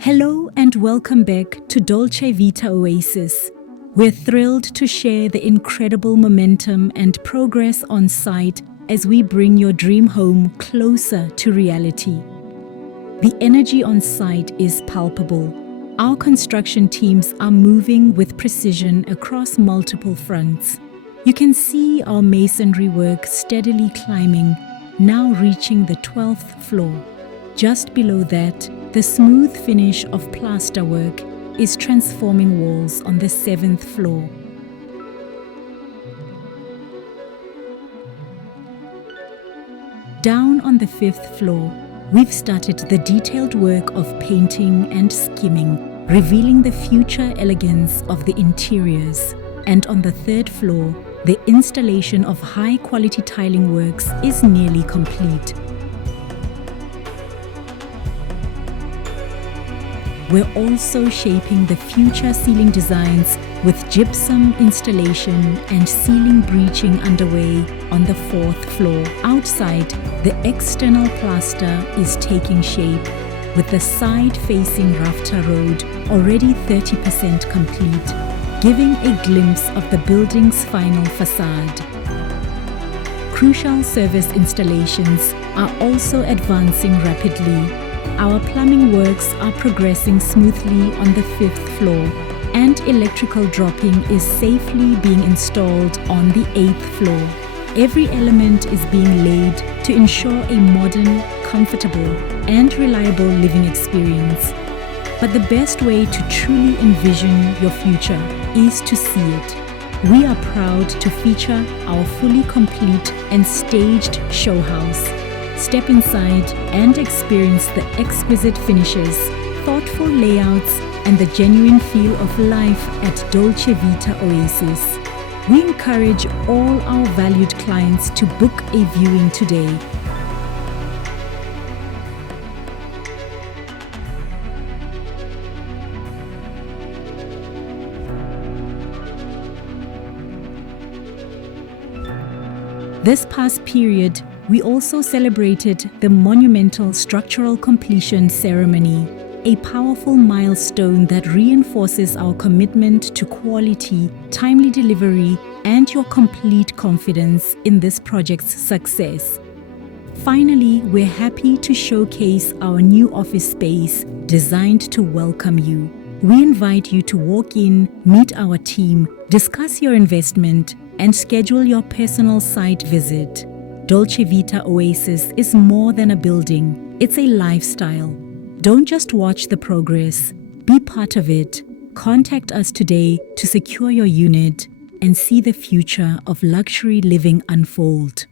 Hello and welcome back to Dolce Vita Oasis. We're thrilled to share the incredible momentum and progress on site as we bring your dream home closer to reality. The energy on site is palpable. Our construction teams are moving with precision across multiple fronts. You can see our masonry work steadily climbing, now reaching the 12th floor. Just below that, the smooth finish of plaster work is transforming walls on the 7th floor. Down on the 5th floor, we've started the detailed work of painting and skimming, revealing the future elegance of the interiors. And on the 3rd floor, the installation of high-quality tiling works is nearly complete. We're also shaping the future ceiling designs with gypsum installation and ceiling breaching underway on the 4th floor. Outside, the external plaster is taking shape, with the side-facing rafter road already 30% complete, giving a glimpse of the building's final facade. Crucial service installations are also advancing rapidly. Our plumbing works are progressing smoothly on the 5th floor, and electrical dropping is safely being installed on the 8th floor. Every element is being laid to ensure a modern, comfortable, and reliable living experience. But the best way to truly envision your future is to see it. We are proud to feature our fully complete and staged show house. Step inside and experience the exquisite finishes, thoughtful layouts, and the genuine feel of life at Dolce Vita Oasis. We encourage all our valued clients to book a viewing today. This past period, we also celebrated the monumental structural completion ceremony, a powerful milestone that reinforces our commitment to quality, timely delivery, and your complete confidence in this project's success. Finally, we're happy to showcase our new office space designed to welcome you. We invite you to walk in, meet our team, discuss your investment, and schedule your personal site visit. Dolce Vita Oasis is more than a building, it's a lifestyle. Don't just watch the progress, be part of it. Contact us today to secure your unit and see the future of luxury living unfold.